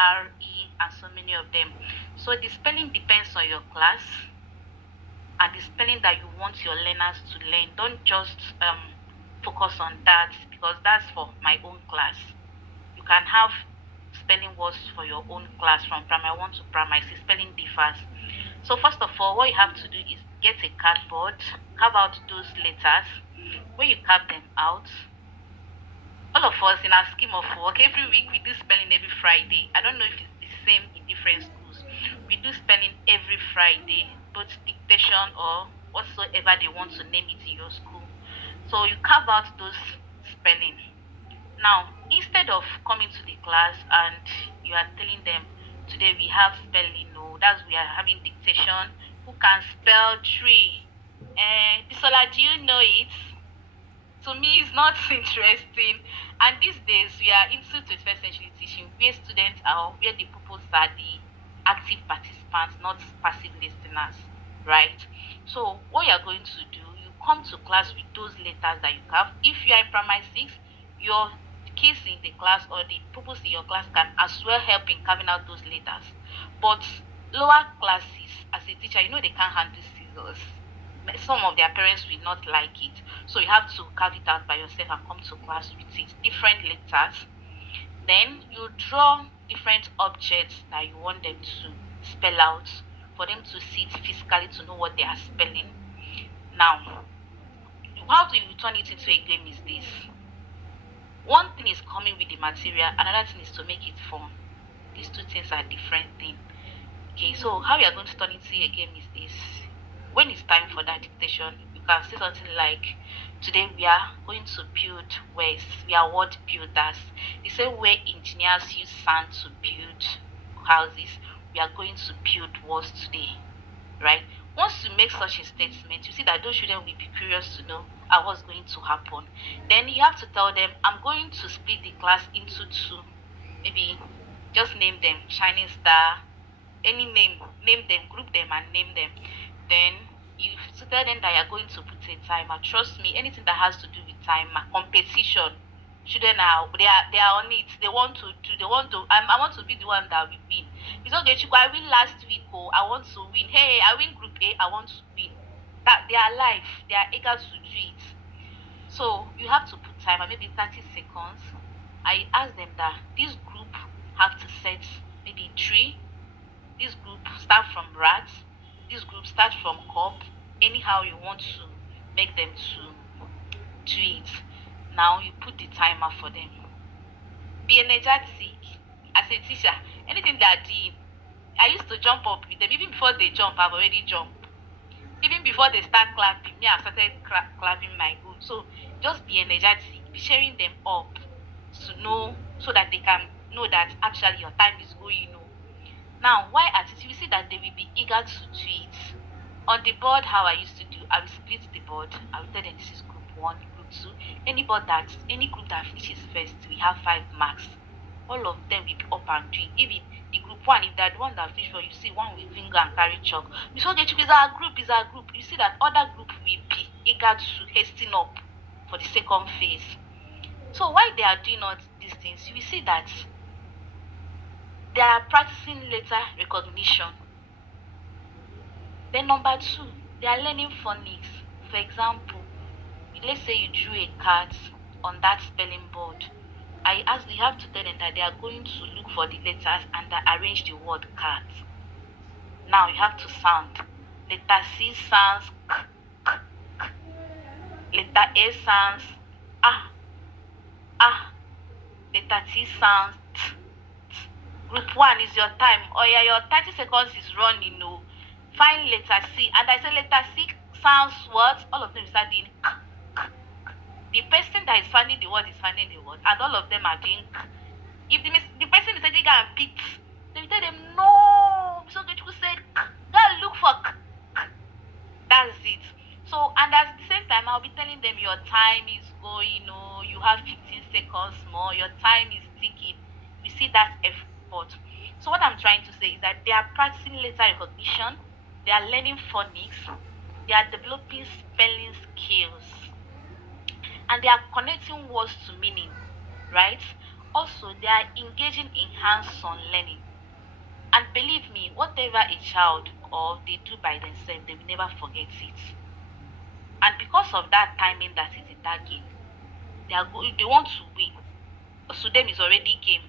R, E, and so many of them. So the spelling depends on your class and the spelling that you want your learners to learn. Don't just focus on that because that's for my own class. You can have spelling words for your own class from primary one to primary six. Spelling differs. So first of all, what you have to do is get a cardboard, carve out those letters. When you carve them out, all of us in our scheme of work, every week we do spelling every Friday. I don't know if it's the same in different schools. We do spelling every Friday, both dictation or whatsoever they want to name it in your school. So you carve out those spelling. Now, instead of coming to the class and you are telling them, today we have spelling, no, that's we are having dictation. Who can spell tree? Bisola, do you know it? To me, it's not interesting. And these days, we are into 21st century teaching where students are, where the pupils are the active participants, not passive listeners, right? So, what you're going to do, you come to class with those letters that you have. If you are in primary six, your kids in the class or the pupils in your class can as well help in carving out those letters. But lower classes, as a teacher, you know they can't handle scissors. Some of their parents will not like it. So you have to carve it out by yourself and come to class with it. Different letters. Then you draw different objects that you want them to spell out for them to see it physically to know what they are spelling. Now, how do you turn it into a game is this. One thing is coming with the material, another thing is to make it fun. These two things are different things. Okay, so how you are going to turn it into a game is this. When it's time for that dictation, you can say something like, today we are going to build words. We are word builders. The same way engineers use sand to build houses, we are going to build walls today, right? Once you make such a statement, you see that those children will be curious to know what's going to happen. Then you have to tell them, I'm going to split the class into two. Maybe just name them Shining Star, any name them, group them, and name them. Then you tell them that you're going to put a timer. Trust me, anything that has to do with timer, competition, children are they are on it. They want to do. They want to. I want to be the one that will win. It's okay, Chico. I win last week. Oh, I want to win. Hey, I win group A. I want to win. That they are live. They are eager to do it. So you have to put timer, maybe 30 seconds. I ask them that this group have to set maybe three. This group start from rats. This group start from cup. Anyhow you want to make them to do it. Now you put the timer for them. Be energetic as a teacher. Anything they are doing, I used to jump up with them. Even before they jump, I've already jumped. Even before they start clapping, me, I've started clapping my own. So just be energetic, be cheering them up to know so that they can know that actually your time is going. Now, why at it? You see that they will be eager to do it. On the board, how I used to do, I will split the board. I will tell them this is group one, group two. Any group that finishes first, we have 5 marks. All of them will be up and doing. Even the group one, if they're the one that finish, you see one with finger and carry chalk. We saw is our group, is our group. You see that other group will be eager to hasten up for the second phase. So why they are doing all these things, you will see that they are practicing letter recognition. Then number two, they are learning phonics. For example, let's say you drew a cat on that spelling board. You have to tell them that they are going to look for the letters and arrange the word cat. Now you have to sound. Letter C sounds k, k, k. Letter A sounds ah, ah. Letter T sounds t, t. Group one is your time. Oh yeah, your 30 seconds is running. No. Find letter C. And I say letter C sounds what? All of them start doing k, k, k. The person that is finding the word is finding the word. And all of them are doing k. If the person is taking and picked, they will tell them, no. So the people said, go and look for k, k. That's it. So, and at the same time, I'll be telling them your time is going, you have 15 seconds more, your time is ticking. You see that effort. So what I'm trying to say is that they are practicing letter recognition, they are learning phonics, they are developing spelling skills, and they are connecting words to meaning, right? Also, they are engaging in hands-on learning. And believe me, whatever a child or they do by themselves, they will never forget it. And because of that timing that is in that game, they want to win. So them is already game.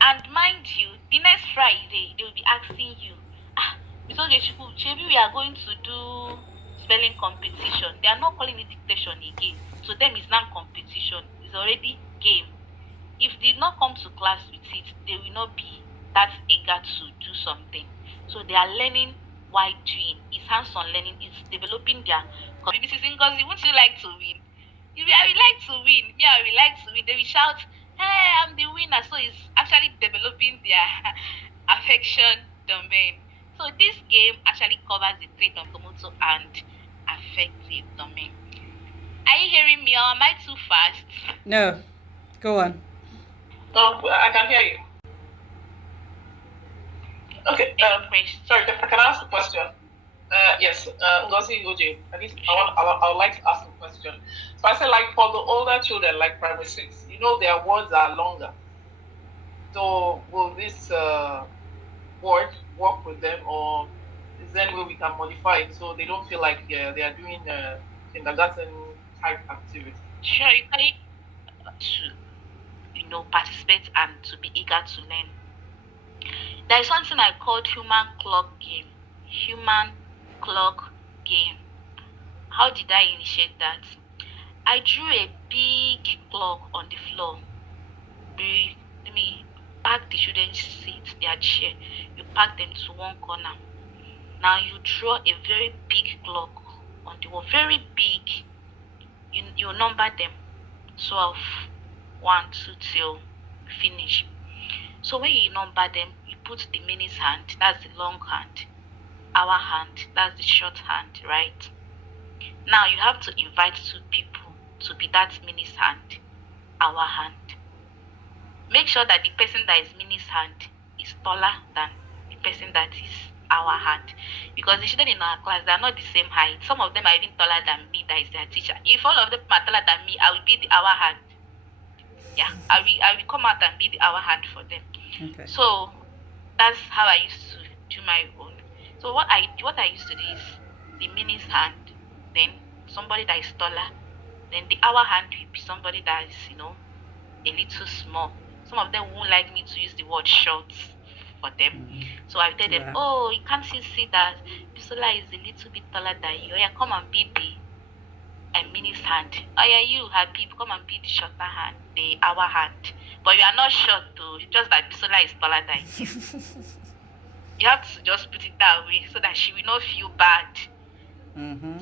And mind you, the next Friday they will be asking you, ah, Miss Ogechukwu, maybe we are going to do spelling competition. They are not calling it dictation again. So them is now competition. It's already game. If they did not come to class with it, they will not be that eager to do something. So they are learning while doing. It's hands-on learning. It's developing their. Because Mrs. Ngozi, wouldn't you like to win? If I would like to win, me, I would like to win. They will shout, "Hey, I'm the winner!" So it's actually developing their affection domain. So this game actually covers the trait of locomotor and affective domain. Are you hearing me, or am I too fast? No, go on. No, I can hear you. Okay. Any question? Sorry, can I ask a question? Yes. Ngozi Oje, at least Sure. I would like to ask a question. So I said, like for the older children, like primary six, their words are longer. So will this word work with them, or is there any way we can modify it so they don't feel like they are doing kindergarten type activity? Sure, you can to participate and to be eager to learn. There is something I called human clock game. Human clock game. How did I initiate that? I drew a big clock on the floor. Let me pack the children's seats, their chair. You pack them to one corner. Now you draw a very big clock on the wall, very big. You number them 12, 1, 2 till finish. So when you number them, you put the minis hand, that's the long hand, our hand, that's the short hand, right? Now you have to invite two people to be that minis hand, our hand. Make sure that the person that is minis hand is taller than the person that is our hand. Because the children in our class, they are not the same height. Some of them are even taller than me, that is their teacher. If all of them are taller than me, I will be the our hand. Yeah, I will come out and be the our hand for them. Okay. So that's how I used to do my own. So what I used to do is the minis hand, then somebody that is taller, then the hour hand will be somebody that is a little small. Some of them won't like me to use the word short for them. So I tell them, Yeah. oh, you can't see that Bisola is a little bit taller than you. Oh, yeah, come and be the Minnie's hand. Oh yeah, you Habib, come and be the shorter hand, the hour hand. But you are not short though, just that Bisola is taller than you. You have to just put it that way so that she will not feel bad. Mm-hmm.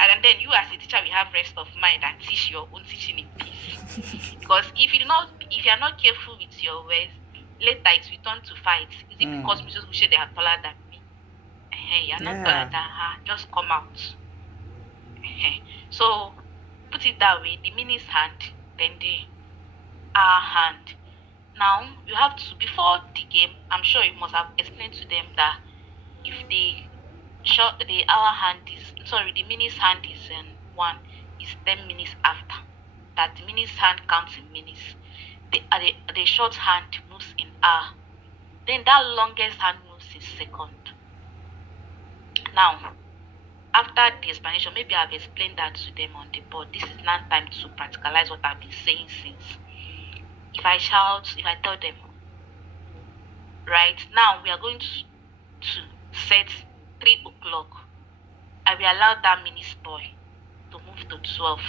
And then you as a teacher will have rest of mind and teach your own teaching in peace. Because if you are not careful with your words, later it will turn to fight. Is it because Mrs. Bushe they are taller than me? You are not taller Yeah. than her. Just come out. So put it that way. The minis hand, then the our hand. Now you have to before the game. I'm sure you must have explained to them that if the hour hand is sorry, the minis hand is in 10 minutes after. That the minis hand counts in minutes. The short hand moves in hour. Then that longest hand moves in second. Now, after the explanation, maybe I've explained that to them on the board. This is now time to practicalize what I've been saying since. If I tell them, right now we are going to set 3 o'clock, I will allow that minis boy to move to 12.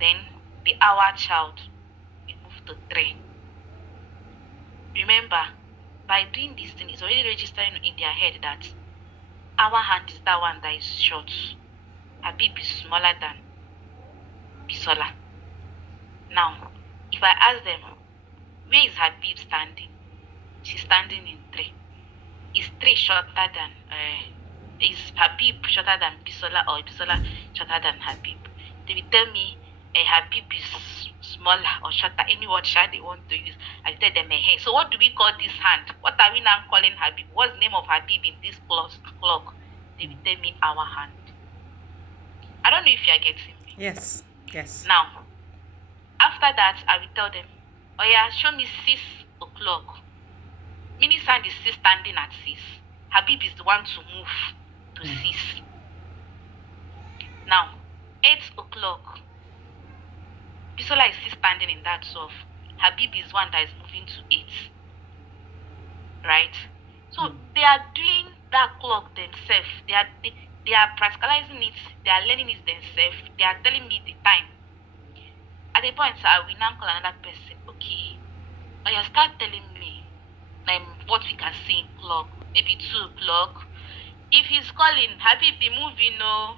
Then the hour child will move to 3. Remember, by doing this thing, it's already registering in their head that our hand is that one that is short. Habib is smaller than Bisola. Now, if I ask them, where is Habib standing? She's standing in 3. Is 3 shorter than, is Habib shorter than Bisola or Bisola shorter than Habib? They will tell me Habib is smaller or shorter, any word shall they want to use. I tell them, hey, so what do we call this hand? What are we now calling Habib? What's the name of Habib in this clock? They will tell me our hand. I don't know if you are getting me. Yes. Yes. Now, After that, I will tell them, oh yeah, show me 6 o'clock. Minisand is still standing at 6. Habib is the one to move to 6. Now, 8 o'clock. Bisola is still standing in that 12. Habib is one that is moving to 8. Right? So they are doing that clock themselves. They are practicalizing it. They are learning it themselves. They are telling me the time. At the point, I will now call another person. Okay, now you start telling me what we can see in clock. Maybe 2 o'clock. If he's calling, Habib be moving, no.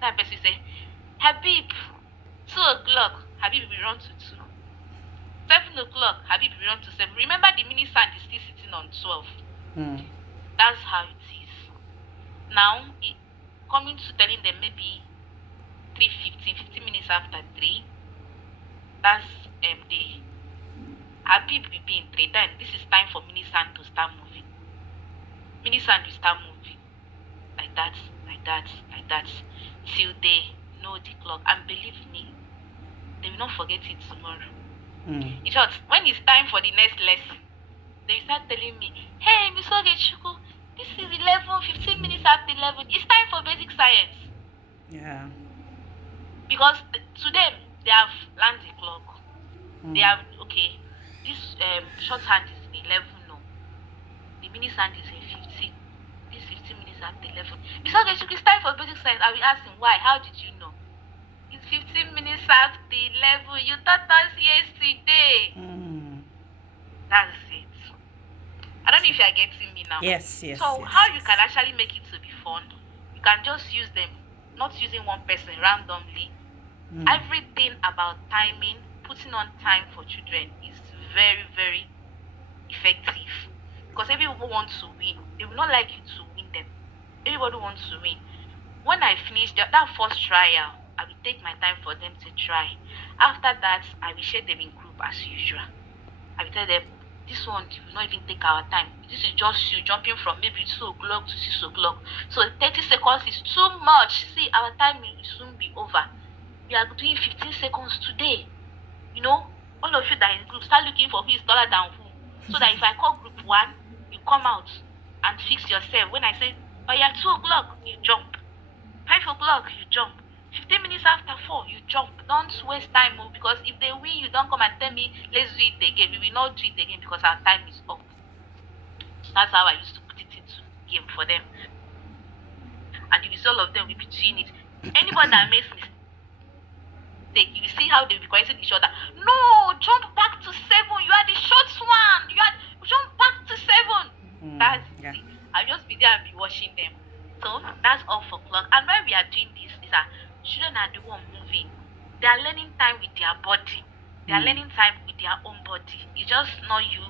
That person say, Habib, 2 o'clock. Habib will run to 2. 7 o'clock. Habib will run to 7. Remember, the mini sand is still sitting on 12. That's how it is. Now, coming to telling them maybe 3:15, 15 minutes after 3. That's the Habib will be in 3. Then this is time for mini sand to start moving. Mini sand will start moving like that, like that, like that, till they know the clock. And believe me, they will not forget it tomorrow. In short, when it's time for the next lesson, they will start telling me, hey, Miss Ogechuku, this is 15 minutes after 11. It's time for basic science. Yeah. Because to them, they have learned the clock. They have, okay, this shorthand is in 11, no. The mini sand is in 15. This 15 minutes after 11. Miss Ogechuku, it's time for basic science. I will ask him, why? How did you know? It's 15 minutes after 11. You taught us yesterday. That's it. I don't know if you are getting me now. Yes. So how you can actually make it to be fun, you can just use them, not using one person randomly. Everything about timing, putting on time for children is very, very effective. Because everyone wants to win. They will not like you to win them. Everybody wants to win. When I finish that first trial, I will take my time for them to try. After that, I will share them in group as usual. I will tell them, this one will not even take our time. This is just you jumping from maybe 2 o'clock to 6 o'clock. So 30 seconds is too much. See, our time will soon be over. We are doing 15 seconds today. You know, all of you that are in group, start looking for who is taller than who. So that if I call group 1, you come out and fix yourself. When I say, oh yeah, 2 o'clock, you jump. 5 o'clock, you jump. 15 minutes after 4, you jump. Don't waste time, because if they win, you don't come and tell me, let's do it again. We will not do it again because our time is up. That's how I used to put it into game for them. And the result of them will be doing it. Anybody that makes mistake, you will see how they will be correcting each other. No, jump back to 7. You are the short one. Jump back to 7. That's it. I'll just be there and be watching them. So that's all for clock. And when we are doing this, is that children are the one moving. They are learning time with their body. They are learning time with their own body. It's just not you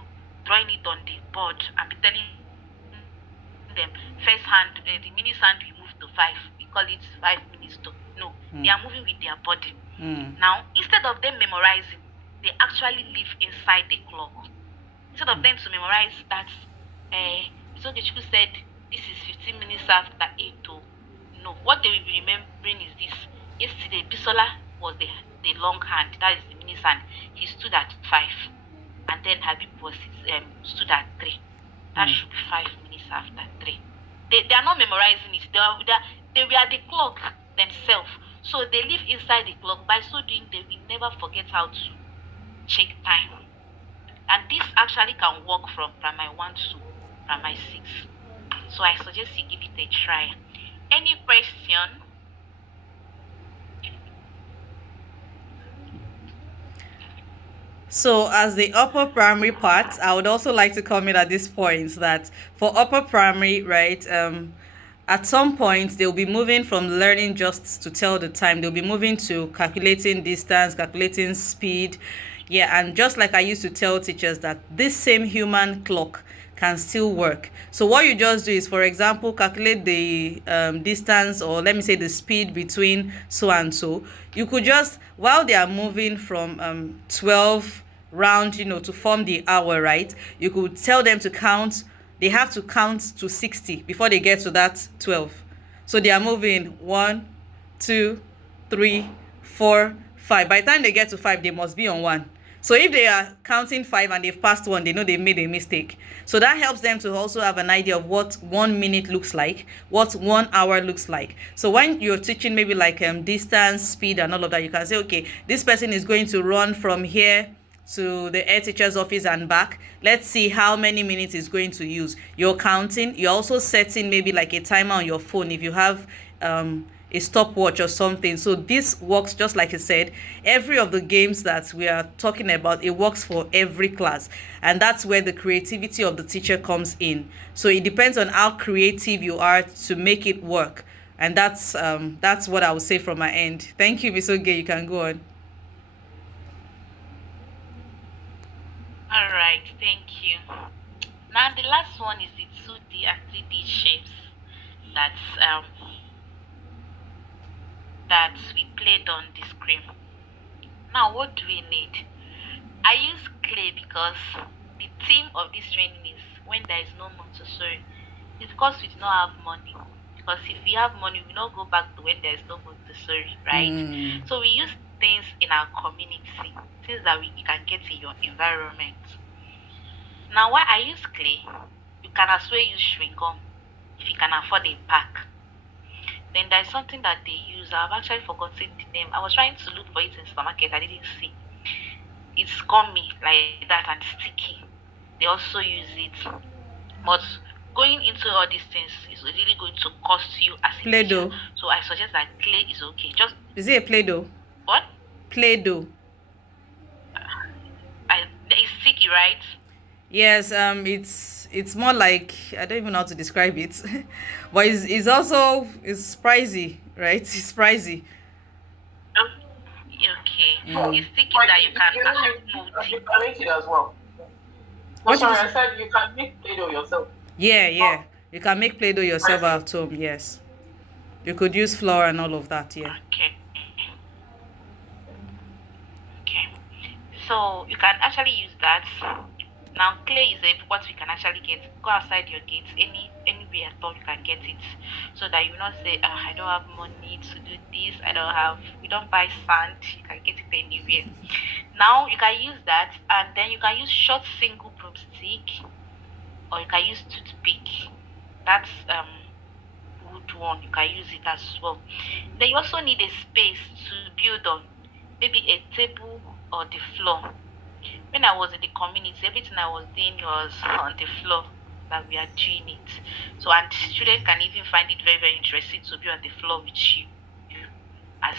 drawing it on the board and be telling them first hand, the mini sand we move to 5. We call it 5 minutes to. No, they are moving with their body. Now, instead of them memorizing, they actually live inside the clock. Instead of them to memorize that, so the school said this is 15 minutes after 8. No, what they will be remembering is this. Yesterday, Bisola was the long hand, that is the mini sand. He stood at 5, and then Habib was stood at 3. That should be 5 minutes after 3. They are not memorizing it. They were the clock themselves. So they live inside the clock. By so doing, they will never forget how to check time. And this actually can work from primary 1 to primary 6. So I suggest you give it a try. Any question? So as the upper primary part, I would also like to comment at this point that for upper primary, right, at some point they'll be moving from learning just to tell the time. They'll be moving to calculating distance, calculating speed. Yeah, and just like I used to tell teachers that this same human clock can still work. So what you just do is, for example, calculate the distance, or let me say the speed between so and so. You could just, while they are moving from 12 round, to form the hour, right? You could tell them to count. They have to count to 60 before they get to that 12. So they are moving 1, 2, 3, 4, 5. By the time they get to 5, they must be on 1. So if they are counting 5 and they've passed 1, they know they've made a mistake. So that helps them to also have an idea of what 1 minute looks like, what 1 hour looks like. So when you're teaching maybe like distance, speed, and all of that, you can say, okay, this person is going to run from here to the head teacher's office and back. Let's see how many minutes it's going to use. You're counting. You're also setting maybe like a timer on your phone if you have a stopwatch or something. So this works just like I said. Every of the games that we are talking about, it works for every class, and that's where the creativity of the teacher comes in. So it depends on how creative you are to make it work, and that's what I would say from my end. Thank you, Miss Oge. You can go on. All right, thank you. Now the last one is the 2D and 3D shapes that um that we played on the screen. Now what do we need? I use clay because the theme of this training is when there is no Montessori. It's because we do not have money. Because if we have money, we not go back to when there is no Montessori, right? Mm. So we use things in our community, things that we can get in your environment. Now, why I use clay, you can as well use chewing gum if you can afford a pack. Then there's something that they use. I've actually forgotten the name. I was trying to look for it in supermarket. I didn't see. It's gummy like that and sticky. They also use it. But going into all these things is really going to cost you as a teacher. Play-Doh. So I suggest that clay is okay. Just Is it a Play-Doh? what? Play-Doh. It's sticky, right? Yes, it's more like, I don't even know how to describe it, but it's also it's pricey, right? It's pricey. Oh, okay. Oh, It's sticky like that you can you know, actually mold you it. can make it as well. No, What did you sorry, I say? said you can make Play-Doh yourself. Yeah, Oh, yeah. You can make Play-Doh I yourself see. at home. Yes, you could use flour and all of that. Yeah. Okay. Okay. So you can actually use that. Now clay is what we can actually get. Go outside your gates, anywhere at all you can get it. So that you will not say, I don't have money to do this, I don't have we don't buy sand, you can get it anywhere. Now you can use that and then you can use short single broomstick or you can use toothpick. That's wood one, you can use it as well. Then you also need a space to build on, maybe a table or the floor. When I was in the community, everything I was doing was on the floor that we are doing it. So and students can even find it very, very interesting to be on the floor with you as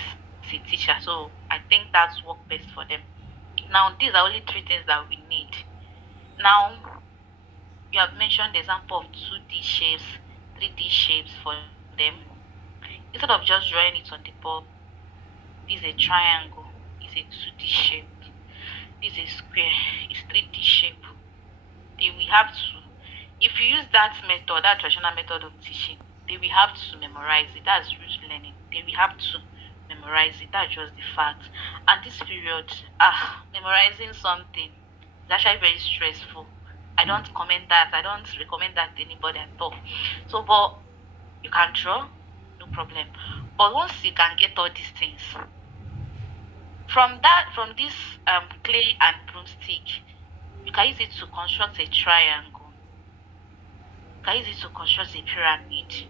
a teacher. So I think that's work best for them. Now these are only three things that we need. Now you have mentioned the example of 2D shapes, 3D shapes for them. Instead of just drawing it on the board, this is a triangle, it's a 2D shape. This is square, it's 3D shape. They will have to, if you use that method, that traditional method of teaching, they will have to memorize it. That's root learning. They will have to memorize it. That's just the fact. And this period, memorizing something is actually very stressful. I don't commend that. I don't recommend that to anybody at all. So, but you can draw, no problem. But once you can get all these things, from this clay and broomstick, you can use it to construct a triangle. You can use it to construct a pyramid.